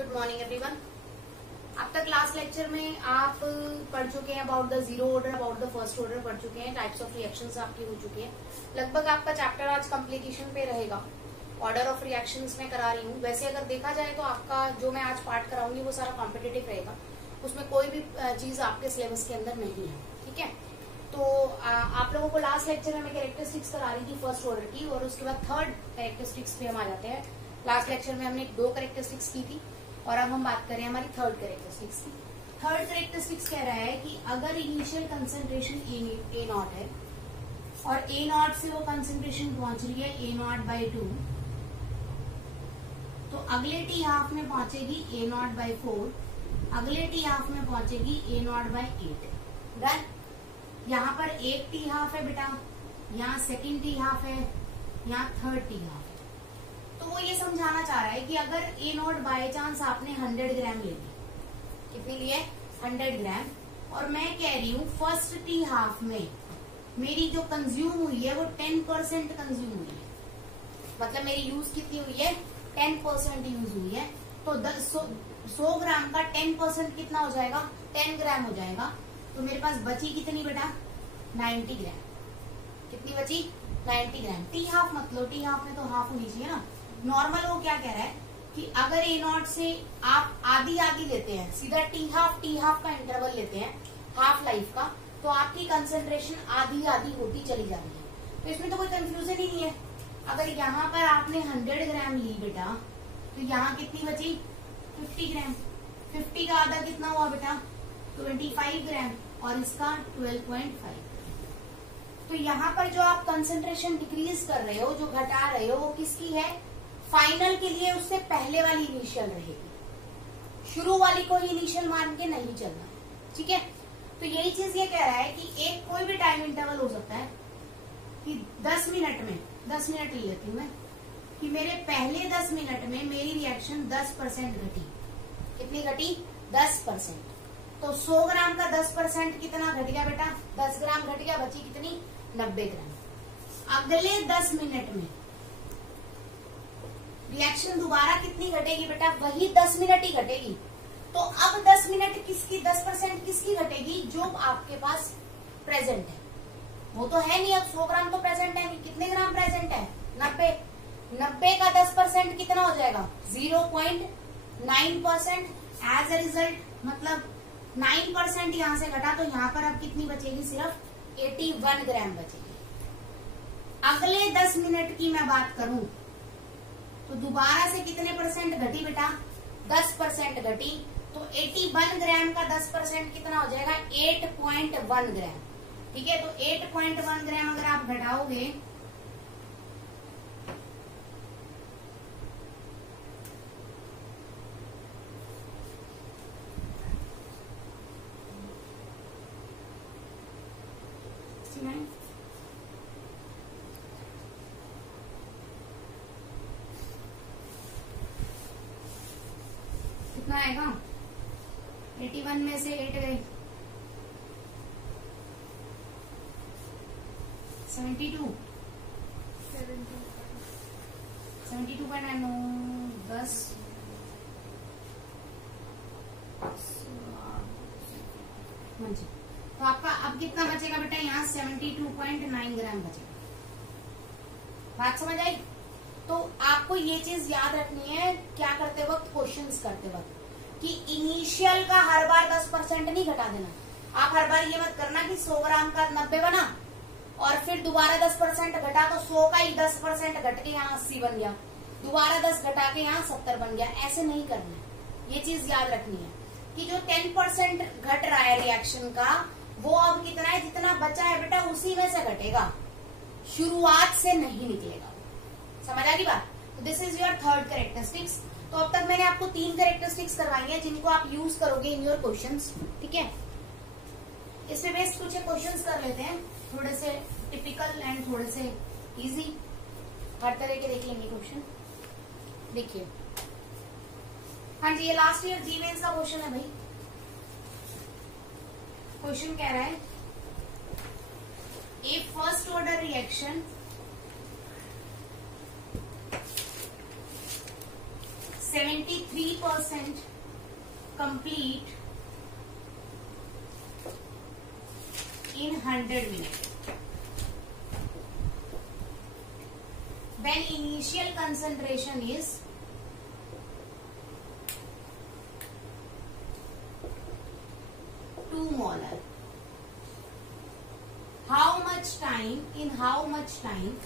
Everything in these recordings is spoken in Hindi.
Good morning everyone. अब तक लास्ट लेक्चर में आप पढ़ चुके हैं about the zero order, about the first order पढ़ चुके हैं, टाइप्स ऑफ रिएक्शंस आपकी हो चुकी है। लगभग आपका चैप्टर आज कंप्लीटेशन पे रहेगा। ऑर्डर ऑफ रिएक्शंस में करा रही हूँ। वैसे अगर देखा जाए तो आपका जो मैं आज पार्ट कराऊंगी वो सारा कॉम्पिटिटिव रहेगा, उसमें कोई भी चीज आपके सिलेबस के अंदर नहीं है। ठीक है, तो आप लोगों को लास्ट लेक्चर में मैं कैरेक्टरिस्टिक्स करा रही थी फर्स्ट ऑर्डर की, और उसके बाद थर्ड कैरेक्टरिस्टिक्स पे हम आ जाते हैं। लास्ट लेक्चर में हमने 2 कैरेक्टरिस्टिक्स की थी और अब हम बात करें हमारी थर्ड कैरेक्टरिस्टिक्स की। थर्ड कैरेक्टरिस्टिक्स कह रहा है कि अगर इनिशियल कंसंट्रेशन ए नॉट है और ए नॉट से वो कंसंट्रेशन पहुंच रही है ए नॉट बाई 2, तो अगले टी हाफ में पहुंचेगी ए नॉट बाई 4, अगले टी हाफ में पहुंचेगी ए नॉट बाई 8। डन। यहाँ पर एक टी हाफ है बेटा, यहाँ सेकेंड टी हाफ है, यहाँ थर्ड टी हाफ है। तो वो ये समझाना चाह रहा है कि अगर ए नॉट बाय चांस आपने 100 ग्राम ले ली, कितनी लिए 100 ग्राम, और मैं कह रही हूँ फर्स्ट टी हाफ में मेरी जो कंज्यूम हुई है वो 10% कंज्यूम हुई है, मतलब मेरी यूज कितनी हुई है 10% यूज हुई है। तो 100 ग्राम का 10% कितना हो जाएगा 10 ग्राम हो जाएगा। तो मेरे पास बची कितनी बेटा 90 ग्राम। कितनी बची 90 ग्राम। टी हाफ मत लो, टी हाफ में तो हाफ होनी चाहिए ना। नॉर्मल वो क्या कह रहा है कि अगर ए नॉट से आप आधी आधी लेते हैं, सीधा टी हाफ का इंटरवल लेते हैं हाफ लाइफ का, तो आपकी कंसंट्रेशन आधी आधी होती चली जा रही है। तो इसमें तो कोई कंफ्यूजन ही नहीं है। अगर यहाँ पर आपने 100 ग्राम ली बेटा, तो यहाँ कितनी बची 50 ग्राम। 50 का आधा कितना हुआ बेटा 25 ग्राम, और इसका 12.5। तो यहाँ पर जो आप कंसंट्रेशन डिक्रीज कर रहे हो, जो घटा रहे हो, वो किसकी है फाइनल के लिए उससे पहले वाली इनिशियल रहेगी, शुरू वाली को इनिशियल मान के नहीं चलना। ठीक है, तो यही चीज ये कह रहा है कि एक कोई भी टाइम इंटरवल हो सकता है कि 10 मिनट में, 10 मिनट ले लेती हूँ मैं, कि मेरे पहले 10 मिनट में मेरी रिएक्शन 10% घटी। कितनी घटी 10%। तो 100 ग्राम का 10% कितना घट गया बेटा 10 ग्राम घट गया, बची कितनी 90 ग्राम। अगले 10 मिनट में रिएक्शन दोबारा कितनी घटेगी बेटा, वही 10 मिनट ही घटेगी। तो अब 10 मिनट किसकी 10% किसकी घटेगी, जो आपके पास प्रेजेंट है। वो तो है नहीं, अब 100 ग्राम तो प्रेजेंट है नहीं। कितने ग्राम प्रेजेंट है 90। 90 का 10% कितना हो जाएगा 0.9%। एज ए रिजल्ट मतलब 9% यहाँ से घटा, तो यहाँ पर अब कितनी बचेगी सिर्फ 81 ग्राम बचेगी। अगले 10 मिनट की मैं बात करूं तो दोबारा से कितने परसेंट घटी बेटा 10% घटी। तो 81 ग्राम का 10% कितना हो जाएगा 8.1 ग्राम। ठीक है, तो 8.1 ग्राम अगर आप घटाओगे कितना आएगा 81 में से 8 गई 72 72.9 10 तो आपका अब कितना बचेगा बेटा यहाँ 72.9 ग्राम बचेगा। बात समझ आई। तो आपको ये चीज याद रखनी है क्या करते वक्त, क्वेश्चंस करते वक्त, कि इनिशियल का हर बार 10% नहीं घटा देना। आप हर बार ये मत करना कि 100 ग्राम का 90 बना और फिर दोबारा 10% घटा तो 100 का ही 10% घट के यहाँ 80 बन गया, दोबारा 10 घटा के यहाँ 70 बन गया। ऐसे नहीं करना है। ये चीज याद रखनी है कि जो 10% घट रहा है रिएक्शन का, वो अब कितना है, जितना बचा है बेटा उसी में से घटेगा, शुरुआत से नहीं निकलेगा। समझ आ गई बात। तो this is your third characteristics. तो अब तक मैंने आपको 3 कैरेक्टरिस्टिक्स करवाई है जिनको आप यूज करोगे इन योर क्वेश्चंस। ठीक है, इसमें बेस्ड कुछ क्वेश्चंस कर लेते हैं, थोड़े से टिपिकल एंड थोड़े से इजी, हर तरह के देख लेंगे क्वेश्चन। देखिए, हाँ जी, ये लास्ट ईयर जी मेंस का क्वेश्चन है भाई। क्वेश्चन कह रहा है a first order reaction 73% complete in 100 minutes. When initial concentration is 2 molar. In how much time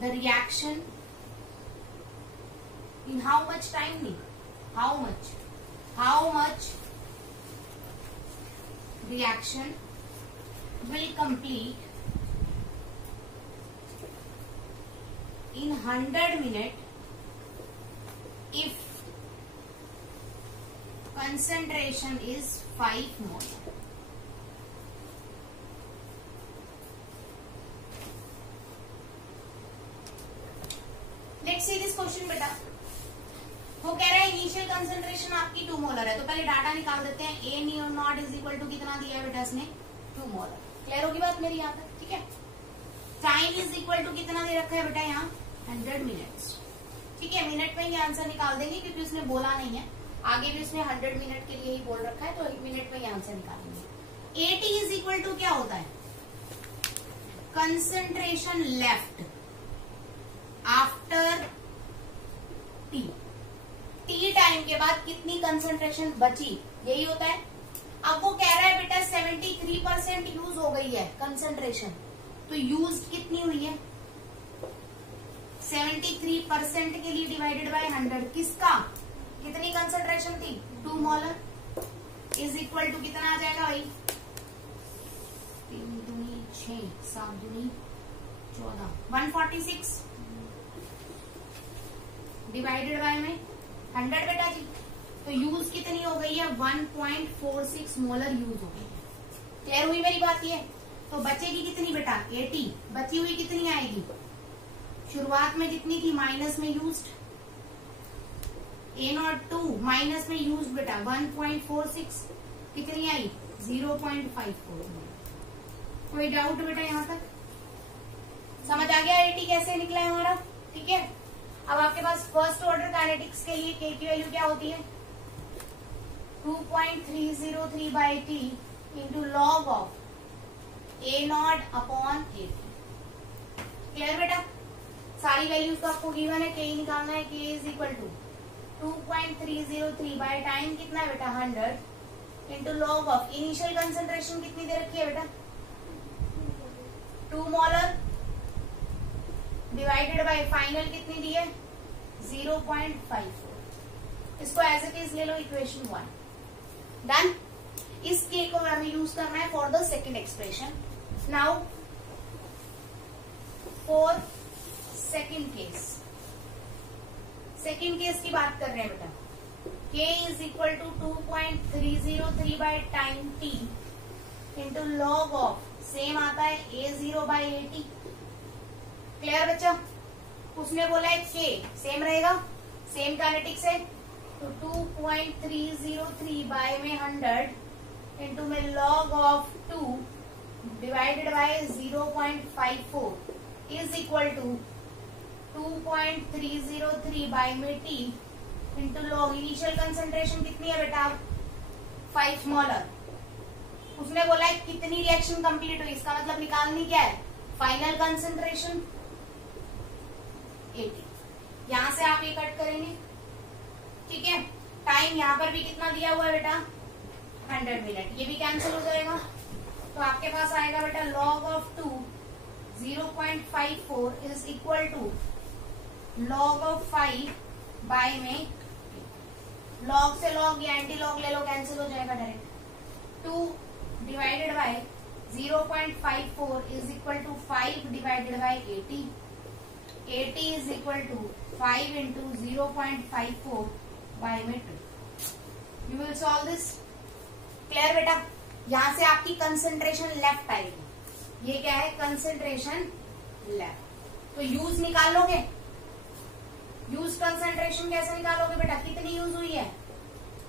the reaction, in how much time नहीं, how much reaction will complete in 100 minutes if concentration is 5 molar. Let's see this question बेटा. वो कह रहा है इनिशियल कंसंट्रेशन आपकी 2 मोलर है, तो पहले डाटा निकाल देते हैं. ए नॉट इज इक्वल टू कितना दिया है बेटा इसने, 2 मोलर. क्लियर होगी बात मेरी यहाँ तक, ठीक है. टाइम इज इक्वल टू कितना दे रखा है बेटा यहाँ, 100 मिनट्स. ठीक है, मिनट में ही आंसर निकाल देंगे क्योंकि उसने बोला नहीं है, आगे भी उसने 100 मिनट के लिए ही बोल रखा है, तो 1 मिनट में ही आंसर निकालेंगे. एटी इज इक्वल टू क्या होता है, concentration left after T. T time के बाद कितनी कंसंट्रेशन बची, यही होता है. अब वो कह रहा है बेटा 73% यूज हो गई है कंसंट्रेशन, तो यूज कितनी हुई है, 73% के लिए डिवाइडेड बाय 100, किसका, कितनी कंसंट्रेशन थी, 2 मोलर, इज इक्वल टू कितना आ जाएगा भाई, 3 दूनी 6, 7 दूनी 14, 146 डिवाइडेड बाय में 100 बेटा जी. तो यूज कितनी हो गई है, 1.46 मोलर यूज हो गई है. क्लियर हुई मेरी बात ये. तो बचेगी कितनी बेटा, 80. बची हुई कितनी आएगी, शुरुआत में जितनी थी माइनस में यूज्ड, A02 माइनस में यूज बेटा 1.46, कितनी आई 0.54. कोई डाउट बेटा यहाँ तक, समझ आ गया 80 कैसे निकला है हमारा, ठीक है. अब आपके पास फर्स्ट ऑर्डर काइनेटिक्स के लिए K की वैल्यू क्या होती है, 2.303 by T into log of A0 upon A. Clear बेटा, सारी वैल्यूज तो आपको गिवन है, K निकालना है. K is equal to 2.303 by time कितना है बेटा 100 into log of initial concentration कितनी दे रखी है बेटा 2 मोलर डिवाइडेड बाय फाइनल कितनी दी है 0.54. इसको एज इट इज ले लो इक्वेशन 1. डन. इस के को हमें यूज करना है for the second expression. Now for second case, second case की बात कर रहे हैं बेटा. K is equal to 2.303 by time t into log of same आता है A0 बाई AT. क्लियर बच्चा, उसने बोला है K सेम रहेगा, सेम काइनेटिक्स है, तो 2.303 बाय में 100 इंटू में log of 2 divided by 0.54 is equal to 2.303 by में t into log initial concentration कितनी है बेटा 5 मोलर. उसने बोला है कितनी रिएक्शन कंप्लीट हुई, इसका मतलब निकालनी क्या है फाइनल कंसंट्रेशन 80. यहां से आप ये कट करेंगे, ठीक है. टाइम यहां पर भी कितना दिया हुआ है बेटा 100 मिनट, ये भी कैंसिल हो जाएगा. तो आपके पास आएगा बेटा log of 2 0.54 is equal to log of 5 by में लॉग से लॉग या एंटी लॉग ले लो, कैंसिल हो जाएगा direct. 2 divided by 0.54 is equal to 5 divided by 80. 80 is equal to 5 into 0.54 by में 2. You will solve this. Clear बेटा, यहां से आपकी कंसंट्रेशन लेफ्ट आएगी. ये क्या है कंसंट्रेशन लेफ्ट. तो यूज निकालोगे, यूज कंसंट्रेशन कैसे निकालोगे बेटा, कितनी यूज हुई है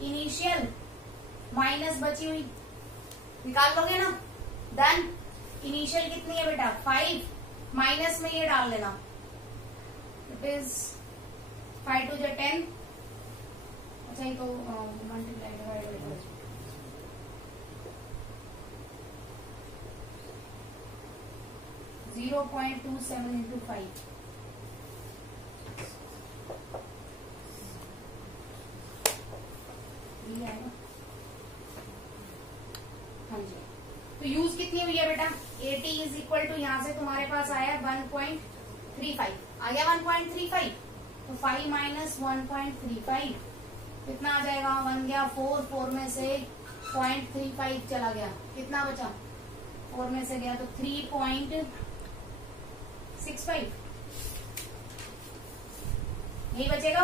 इनिशियल माइनस बची हुई, निकाल लोगे ना. देन इनिशियल कितनी है बेटा 5, माइनस में ये डाल देना, इट इज 5 2 10। अच्छा ये तो मल्टीप्लाई 0.27 into 5, ये आएगा। हाँ जी, तो यूज कितनी हुई है बेटा 80 इज इक्वल टू, यहाँ से तुम्हारे पास आया 1.35, आ गया 1.35, तो 5 माइनस 1.35 कितना आ जाएगा, 1 गया 4, 4 में से 0.35 चला गया, कितना बचा 4 में से गया तो 3.65 यही बचेगा,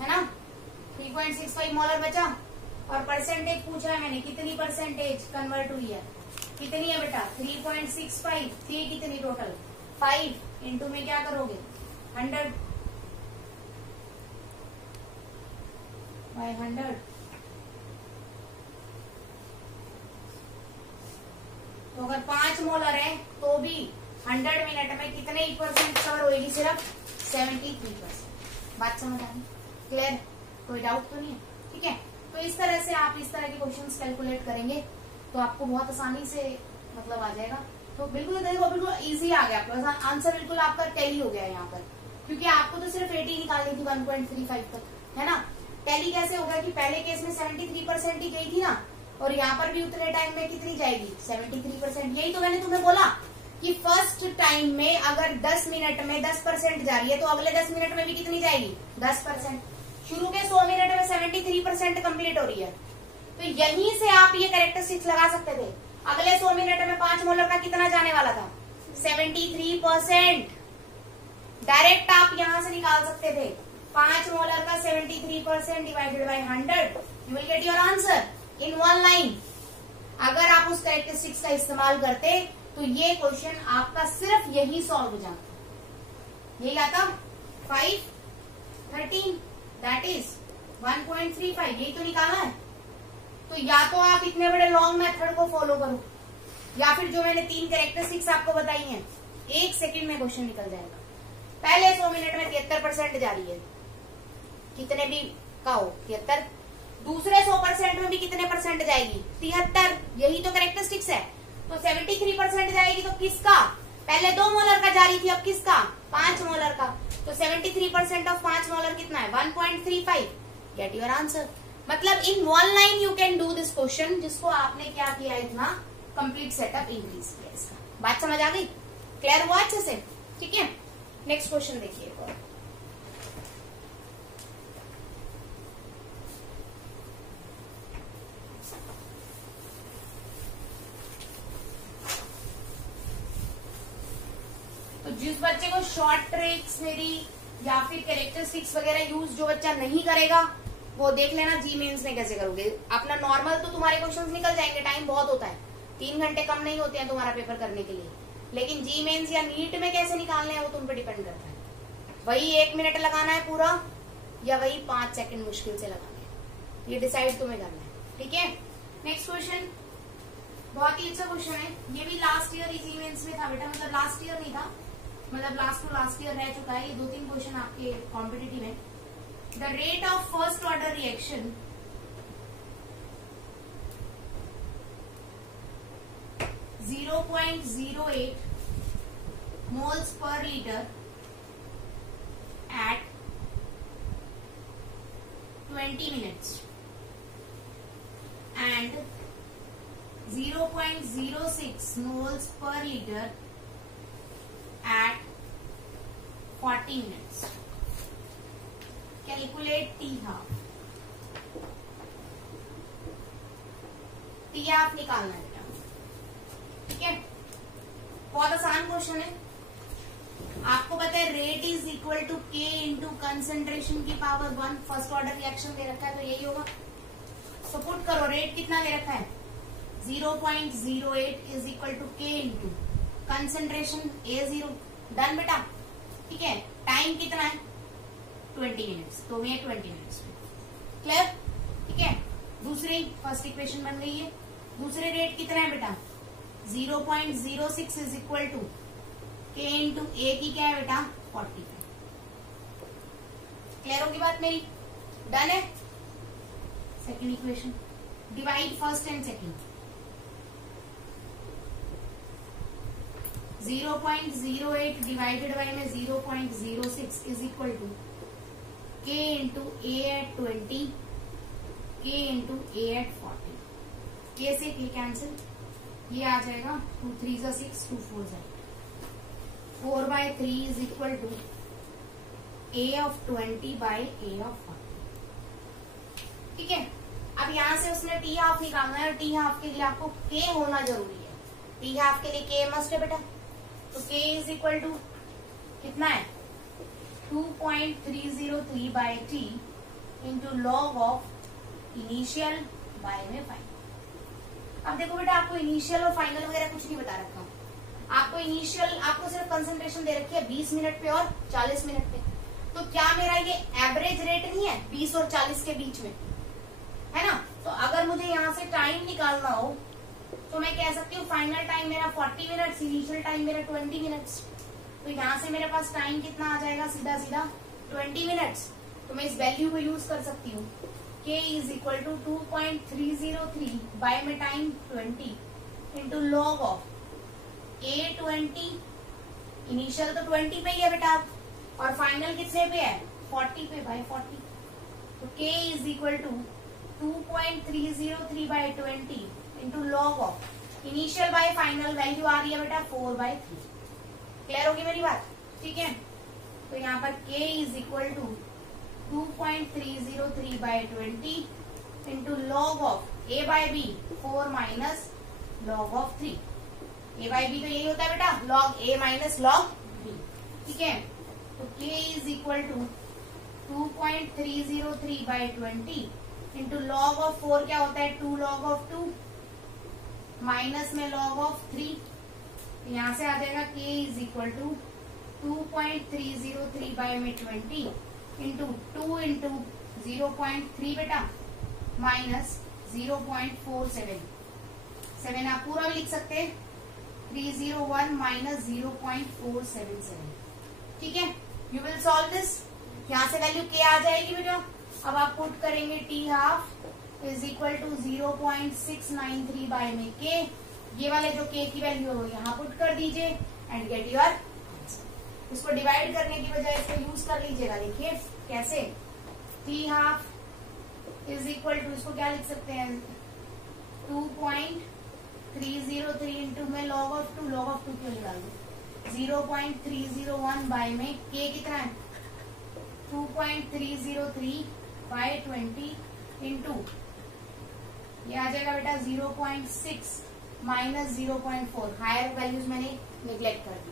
है ना। 3.65 मोलर बचा, और परसेंटेज पूछा है मैंने, कितनी परसेंटेज कन्वर्ट हुई है, कितनी है बेटा 3.65, थी कितनी टोटल 5, इंटू में क्या करोगे 100 बाय 100, तो अगर 5 मोलर है तो भी 100 मिनट में कितने % कवर होगी, सिर्फ 73%। बात समझ आ रही, क्लियर, कोई डाउट तो नहीं है, ठीक है। तो इस तरह से आप इस तरह के क्वेश्चंस कैलकुलेट करेंगे तो आपको बहुत आसानी से मतलब आ जाएगा। तो बिल्कुल देखो, बिल्कुल इजी आ गया आपका आंसर, बिल्कुल आपका टैली हो गया यहाँ पर, क्योंकि आपको तो सिर्फ 80 निकालनी थी 1.35 तक, है ना। टैली कैसे होगा कि पहले केस में 73% ही गई थी ना, और यहाँ पर भी उतने टाइम में कितनी जाएगी 73%। यही तो मैंने तुम्हें बोला कि फर्स्ट टाइम में अगर 10 मिनट में 10% जा रही है तो अगले 10 मिनट में भी कितनी जाएगी 10%। शुरू के 100 मिनट में 73% कंप्लीट हो रही है, तो यहीं से आप ये कैरेक्टरिस्टिक्स लगा सकते थे। अगले 100 मिनट में 5 मोलर का कितना जाने वाला था 73%, डायरेक्ट आप यहां से निकाल सकते थे 5 मोलर का 73% divided by 100, you will get your answer in one line. अगर आप उस कैरेक्टरिस्टिक्स का इस्तेमाल करते तो ये क्वेश्चन आपका सिर्फ यही सॉल्व हो जाता, यही आता 5 13 दैट इज 1.35, यही तो निकालना है। तो या तो आप इतने बड़े लॉन्ग मेथड को फॉलो करो, या फिर जो मैंने 3 कैरेक्टरिस्टिक्स आपको बताई हैं, 1 सेकंड में क्वेश्चन निकल जाएगा। पहले 100 मिनट में 73% जा रही है, कितने भी का हो 73, दूसरे 100% में भी कितने % जाएगी 73, यही तो कैरेक्टरिस्टिक्स है। तो 73% जाएगी तो किसका, पहले 2 मोलर का जा रही थी, अब किसका 5 मोलर का, तो 73% ऑफ 5 मोलर कितना है 1.35, गेट योर आंसर। मतलब in one line you can do this question, जिसको आपने क्या किया इतना कंप्लीट सेटअप इंक्रीज किया इसका। बात समझ आ गई, क्लियर हुआ अच्छे से, ठीक है। नेक्स्ट क्वेश्चन देखिए, तो जिस बच्चे को शॉर्ट ट्रिक्स मेरी या फिर कैरेक्टरिस्टिक्स वगैरह यूज जो बच्चा नहीं करेगा वो देख लेना जी मेंस में कैसे करोगे। अपना नॉर्मल तो तुम्हारे क्वेश्चंस निकल जाएंगे, टाइम बहुत होता है, 3 घंटे कम नहीं होते हैं तुम्हारा पेपर करने के लिए, लेकिन जी मेंस या नीट में कैसे निकालने हैं वो तुम पे डिपेंड करता है। वही 1 मिनट लगाना है पूरा या वही 5 सेकंड मुश्किल से लगाना है, ये डिसाइड तुम्हें करना है, ठीक है। नेक्स्ट क्वेश्चन बहुत ही अच्छा क्वेश्चन है, ये भी लास्ट ईयर जी मेंस में था बेटा, मतलब लास्ट ईयर नहीं था, मतलब लास्ट टू लास्ट ईयर रह चुका है। ये 2-3 क्वेश्चन आपके कॉम्पिटिटिव है। The rate of first order reaction .08 moles per liter at 20 minutes and 0.06 moles per liter at 40 minutes. Calculate T half. T half निकालना है बेटा, ठीक है। बहुत आसान क्वेश्चन है, आपको पता है rate is equal to K into concentration की पावर 1, फर्स्ट ऑर्डर रिएक्शन दे रखा है तो यही होगा। तो पुट करो, रेट कितना दे रखा है 0.08 is equal to K into concentration A0, done बेटा, ठीक है। टाइम कितना है 20 मिनट्स, तो ये 20 मिनट्स क्लियर, ठीक है। दूसरी फर्स्ट इक्वेशन बन गई है। दूसरे रेट कितना है बेटा 0.06 इज इक्वल टू के इंटू ए की क्या है बेटा 40। क्लियर होगी बात मेरी? डन है। Second equation, divide first and second. 0.08 divided by में 0.06 इज इक्वल टू के इंटू ए एट 20 के इंटू ए एट 40। के से के कैंसिल, ये आ जाएगा 2 3 जा 6 2 4 जा 4/3 is equal to A of 20 by A of 40। ठीक है, अब यहां से उसने टी हाफ निकालना है और टी हाफ के लिए आपको के होना जरूरी है। टी हाफ के लिए के मस्ट है बेटा, तो के इज इक्वल टू कितना है 2.303 by t into log of initial by में फाइनल। अब देखो बेटा, आपको इनिशियल और फाइनल वगैरह कुछ नहीं बता रखा। आपको इनिशियल, आपको सिर्फ कंसंट्रेशन दे रखी है 20 मिनट पे और 40 मिनट पे। तो क्या मेरा ये एवरेज रेट नहीं है 20 और 40 के बीच में, है ना? तो अगर मुझे यहाँ से टाइम निकालना हो तो मैं कह सकती हूँ फाइनल टाइम मेरा 40 मिनट्स, इनिशियल टाइम मेरा 20 मिनट्स। तो यहाँ से मेरे पास टाइम कितना आ जाएगा, सीधा सीधा 20 मिनट्स। तो मैं इस वैल्यू को यूज कर सकती हूँ, k is equal to 2.303 by में time 20 into log of a 20, initial तो 20 पे ही है बेटा और फाइनल कितने पे है 40 पे बाय 40। तो k is equal to 2.303 by 20 into log of initial by final, value आ रही है बेटा 4/3। क्लियर होगी मेरी बात? ठीक है, तो यहाँ पर k is equal to 2.303 by 20 into log of a by b 4 minus log of 3। a by b तो यही होता है बेटा, log a minus log b। ठीक है, तो k is equal to 2.303 by 20 into log of 4 क्या होता है 2 लॉग ऑफ 2 माइनस में लॉग ऑफ 3। यहाँ से आ जाएगा k is equal to 2.303 by में 20 इंटू 2 इंटू 0.3 बेटा माइनस 0.477। आप पूरा भी लिख सकते हैं 301 माइनस 0.477। ठीक है, यू विल सॉल्व दिस। यहाँ से वैल्यू k आ जाएगी बेटा। अब आप पुट करेंगे t half is equal to 0.693 by में k। ये वाले जो k की वैल्यू है वो यहाँ पुट कर दीजिए एंड गेट योर आंसर। इसको डिवाइड करने की बजाय इसको यूज कर लीजिएगा। देखिए कैसे, t half is equal to, इसको क्या लिख सकते हैं 2.303 इंटू में लॉग ऑफ 2, लॉग ऑफ 2 क्यों निकाल दो 0.301 बाय में k कितना है 2.303 बाय 20 इंटू ये आ जाएगा बेटा 0.6 माइनस 0.4। हायर वैल्यूज मैंने निग्लेक्ट कर दी,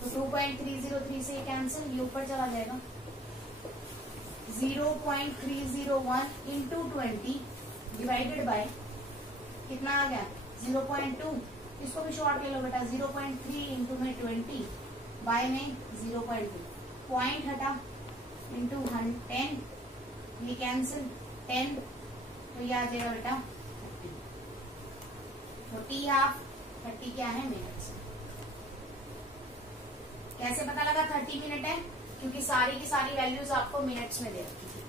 तो 2.303 से कैंसिल, ये ऊपर चला जाएगा 0.301 इंटू 20 डिवाइडेड बाय कितना आ गया 0.2। इसको भी शॉर्ट ले लो बेटा 0.3 इंटू में 20 बाय में 0.2, पॉइंट हटा इंटू 10, ये कैंसिल 10, तो ये आ जाएगा बेटा 30। तो टी हाफ 30 क्या है मिनट्स। कैसे पता लगा 30 मिनट है, क्योंकि सारी की सारी वैल्यूज आपको मिनट्स में दे रखी थी।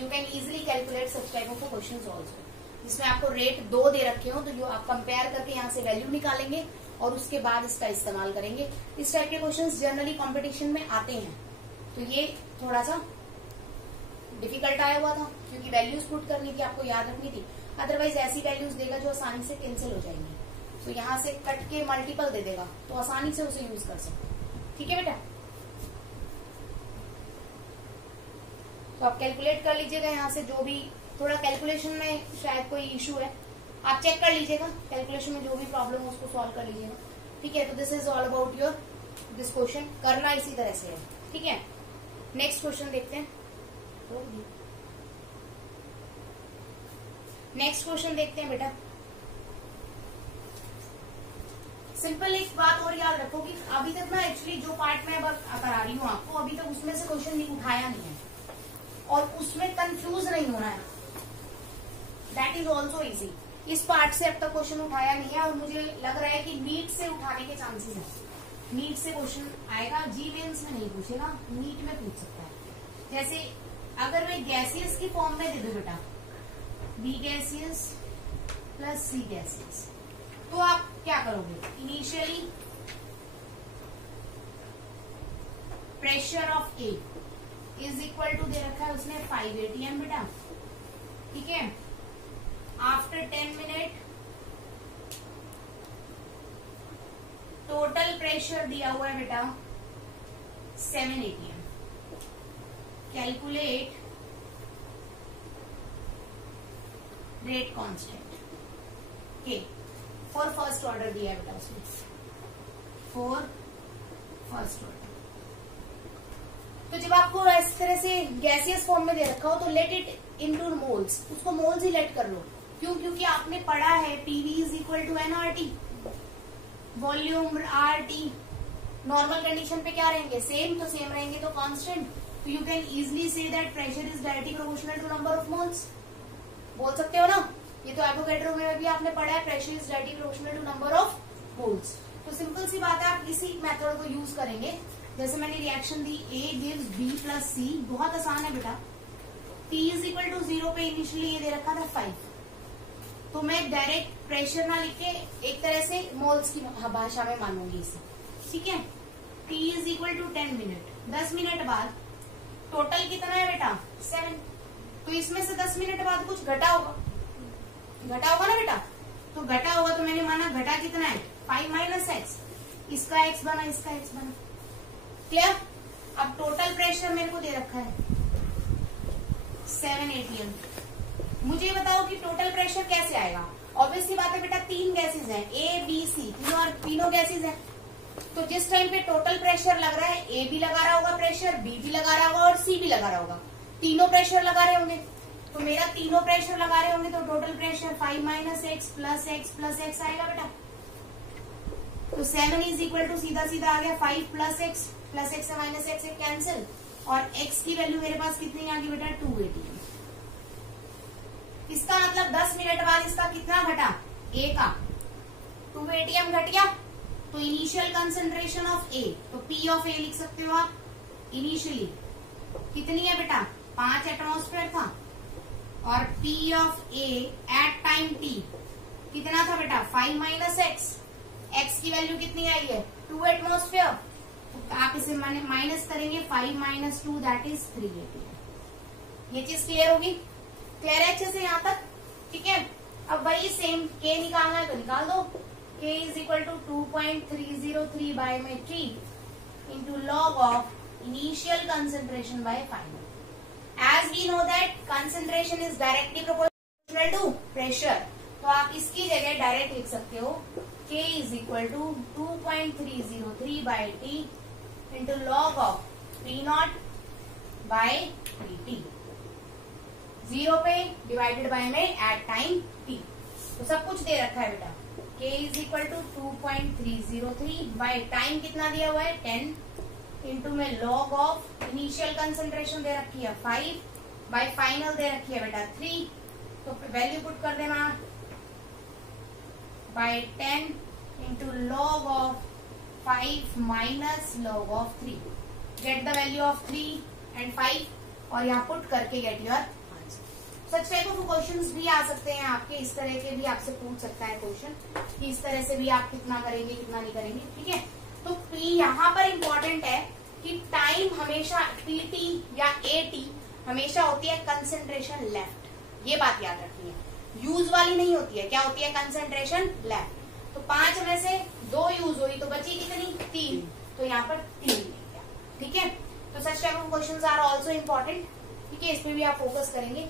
You can easily calculate such type of questions also, जिसमें आपको रेट 2 दे रखे हो, तो जो आप कंपेयर करके यहाँ से वैल्यू निकालेंगे और उसके बाद इसका इस्तेमाल करेंगे। इस टाइप के क्वेश्चंस जनरली कंपटीशन में आते हैं, तो ये थोड़ा सा डिफिकल्ट आया हुआ था क्योंकि वैल्यूज पुट करनी थी, आपको याद रखनी थी। अदरवाइज ऐसी वैल्यूज देगा जो आसानी से कैंसिल हो जाएंगी, तो यहाँ से कट के मल्टीपल दे देगा, तो आसानी से उसे यूज कर सकते हैं। ठीक है बेटा, तो आप कैलकुलेट कर लीजिएगा यहाँ से, जो भी थोड़ा कैलकुलेशन में शायद कोई इशू है, आप चेक कर लीजिएगा, कैलकुलेशन में जो भी प्रॉब्लम हो उसको सॉल्व कर लीजिएगा। ठीक है, तो this is all about your this question. करना इसी तरह से है। ठीक है, नेक्स्ट क्वेश्चन देखते हैं। नेक्स्ट क्वेश्चन देखते हैं बेटा। सिंपल एक बात और याद रखो कि अभी तक ना एक्चुअली जो पार्ट में करा रही हूँ आपको, अभी तक उसमें से क्वेश्चन उठाया नहीं है और उसमें कंफ्यूज नहीं होना है, दैट इज ऑल्सो इजी। इस पार्ट से अब तक क्वेश्चन उठाया नहीं है और मुझे लग रहा है कि नीट से उठाने के चांसेस है। नीट से क्वेश्चन आएगा, जी मेंस में नहीं पूछेगा, नीट में पूछ सकता है। जैसे अगर मैं गैसियस की फॉर्म में दे दूं बेटा, B gaseous plus C gaseous, तो आप क्या करोगे? Initially pressure of A is equal to दे रखा है उसने 5 atm बेटा, ठीक है। आफ्टर 10 मिनट टोटल प्रेशर दिया हुआ है बेटा 7 atm। कैलकुलेट रेट कांस्टेंट के फॉर फर्स्ट ऑर्डर दिया है बेटा उसने, फॉर फर्स्ट ऑर्डर। तो जब आपको इस तरह से गैसियस फॉर्म में दे रखा हो तो लेट इट इनटू मोल्स, उसको मोल्स ही लेट कर लो। क्यों? क्योंकि आपने पढ़ा है PV is equal to NRT, volume RT. Normal condition पे क्या रहेंगे? सेम, तो सेम रहेंगे तो कांस्टेंट। तो you can easily see that pressure is directly proportional to number of moles. बोल सकते हो ना, ये तो एवोगैड्रो में भी आपने पढ़ा है, pressure is directly proportional to number of moles. तो सिंपल सी बात है, आप इसी मेथड को यूज करेंगे। जैसे मैंने रिएक्शन दी, A gives B plus C, बहुत आसान है बेटा। T इज इक्वल टू 0 पे इनिशियली ये दे रखा था 5, तो मैं डायरेक्ट प्रेशर ना लिख के एक तरह से मोल्स की भाषा में मानूंगी इसे, ठीक है। T is equal to 10 minute, 10 minute बाद टोटल कितना है बेटा 7, तो इसमें से 10 मिनट बाद कुछ घटा होगा, घटा होगा ना बेटा। तो घटा होगा तो मैंने माना घटा कितना है 5 माइनस एक्स, इसका एक्स बना, इसका एक्स बना, क्लियर। अब टोटल प्रेशर मेरे को दे रखा है 7 atm। मुझे बताओ कि टोटल प्रेशर कैसे आएगा? ऑब्वियसली बात है बेटा, 3 गैसेज हैं, ए बी सी, तीनों गैसेज हैं। तो जिस टाइम पे टोटल प्रेशर लग रहा है, ए भी लगा रहा होगा प्रेशर, बी भी लगा रहा होगा और सी भी लगा रहा होगा, तीनों प्रेशर लगा रहे होंगे। तो मेरा तीनों प्रेशर लगा रहे होंगे तो total pressure 5 minus x plus x plus x आएगा बेटा। तो 7 इज इक्वल टू सीधा सीधा आ गया 5 प्लस एक्स से माइनस एक्स से कैंसिल, और x की वैल्यू मेरे पास कितनी आ गई बेटा 2 atm। इसका मतलब 10 मिनट बाद इसका कितना घटा, A का 2 atm घट गया। तो इनिशियल कंसंट्रेशन ऑफ A, तो P ऑफ A लिख सकते हो आप। इनिशियली कितनी है बेटा 5 एटमॉस्फेयर था, और P of A at time t कितना था बेटा 5 माइनस एक्स, x की वैल्यू कितनी आई है 2 एटमॉस्फेयर। तो आप इसे माइनस करेंगे 5 माइनस 2 दैट इज 3 atm। ये चीज क्लियर होगी? क्लियर है अच्छे से यहाँ तक? ठीक है। अब वही सेम k निकालना है तो निकाल दो। k is equal to 2.303 by में t into log of initial concentration by final. As we know that concentration is directly proportional to pressure, तो आप इसकी जगह डायरेक्ट लिख सकते हो k is equal to 2.303 by t into log of P naught by dt, 0 पे डिवाइडेड बाय में एट टाइम t। तो सब कुछ दे रखा है बेटा। k is equal to 2.303 by time कितना दिया हुआ है 10 इंटू में लॉग ऑफ इनिशियल कंसेंट्रेशन दे रखी है 5 बाय फाइनल दे रखी है बेटा 3। तो वैल्यू पुट कर देना by 10 into log of 5 minus log of 3, get the value of 3 and 5 और यहाँ पुट करके get your answer. Such type of questions भी आ सकते हैं आपके, इस तरह के भी आपसे पूछ सकता है क्वेश्चन कि इस तरह से भी आप कितना करेंगे कितना नहीं करेंगे, ठीक है। तो P यहाँ पर इम्पोर्टेंट है कि टाइम हमेशा PT या AT हमेशा होती है कंसेंट्रेशन लेफ्ट, ये बात याद रखनी है। यूज वाली नहीं होती है, क्या होती है कंसेंट्रेशन लेफ्ट। तो 5 में से 2 यूज हुई तो बची कितनी 3, तो यहाँ पर 3 ठीक है। तो such type of questions are also important, ठीक है, इस पे भी आप फोकस करेंगे।